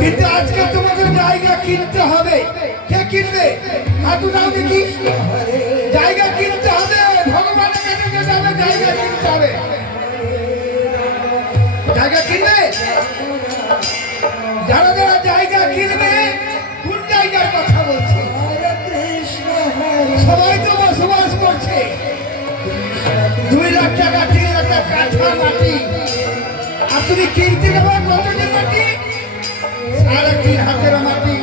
কিন্তু আজকে তোমাদের জায়গা কিনতে হবে। কে কিনবে? হাতু দাও দেখি। জায়গা কিনতে হবে, ভগবানের কাছে যেতে হবে, জায়গা কিনতে হবে। জায়গা কিনবে? যারা যারা জায়গা কিনবে, কোন জায়গার কথা বলছে? সবাই তো বসবাস করছে। 2 লাখ টাকা 3 লাখ টাকা কাঠা মাটি, আর তুমি কিনতে যাবো কতদিন মাটি? 3.5 হাতের মাটি।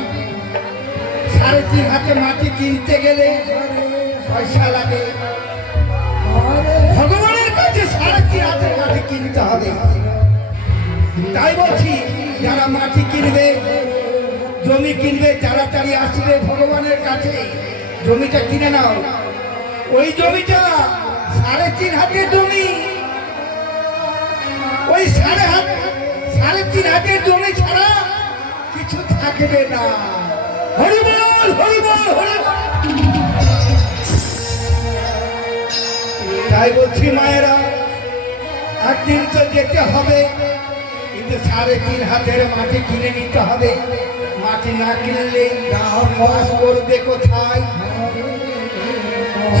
3.5 হাতে মাটি কিনতে গেলে পয়সা লাগে। ভগবানের কাছে 3.5 হাতের মাটি কিনতে হবে। তাই বলছি, যারা মাটি কিনবে, জমি কিনবে, তাড়াতাড়ি আসবে ভগবানের কাছে, জমিটা কিনে নাও। ওই জমিটা 3.5 হাতের জমি, ওই 3.5 হাতের জমি ছাড়া কিছু থাকবে না। হরি বল, হরি বল, হরি বল। তাই বলছি মায়েরা, একদিন তো যেতে হবে, কিন্তু 3.5 হাতের মাটি কিনে নিতে হবে। মাটি না কিনলে বাস করবে কোথায়?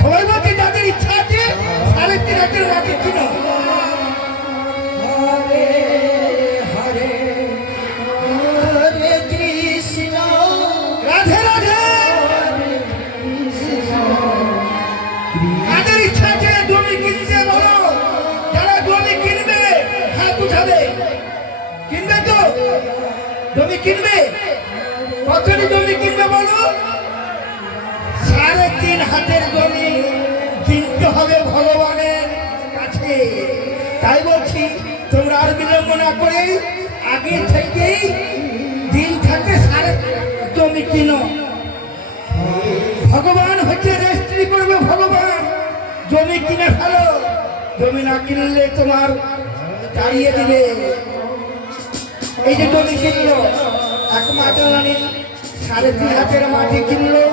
সবাই বলছে যাদের ইচ্ছা আছে 3.5 হাতের মাটি কিনো। রাধে রাধে। যাদের ইচ্ছা আছে জমি কিনতে বলো, যারা জমি কিনবে হাত উঠাবে। কিনবে তো? জমি কিনবে? কতটি জমি কিনবে বলো? 3.5 হাতের জমি কিনতে হবে ভগবানের কাছে। তাই বলছি, তোমরা আর বিলম্ব না করে আগে থেকেই দিন থাকতে 3.5 জমি কিনো। ভগবান হচ্ছে রেজিস্ট্রি করবে, ভগবান জমি কিনে ফেলো। জমি না কিনলে তোমার তাড়িয়ে দিবে। এই যে জমি কিনলো, এক মাটি 3.5 হাতের মাটি কিনলো।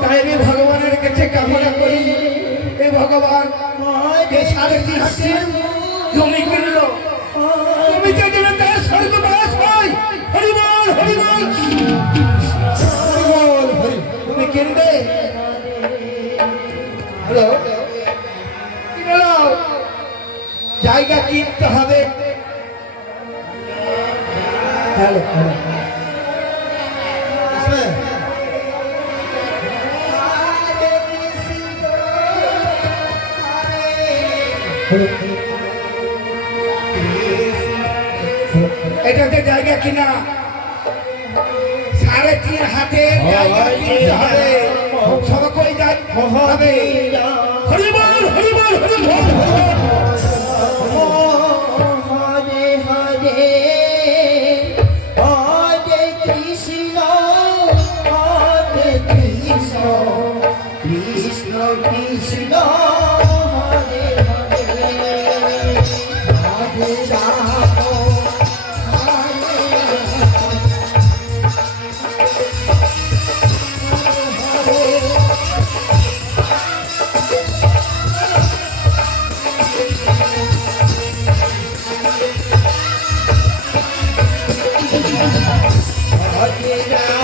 তাই আমি ভগবানের কাছে কামনা করি, এই ভগবান 3.5 হাতের জমি কিনলো, জমিতে যেন তার স্বর্গবাস হয়। হরি বল, হরি বল, হরি বল, হরি। তুমি কিনবে? হ্যালো, কিনে নাও। জায়গা কিনতে হবে। হ্যালো, এটাতে জায়গা কিনা 3.5 হাতের জায়গা কিনতে হবে। সবাই হবে। হরি বল, হরি বল, হরি বল। হরে হরে হরে কৃষ্ণ, হরে কৃষ্ণ, কৃষ্ণ কৃষ্ণ হরে হরে, হরে রাম। Hare Rama.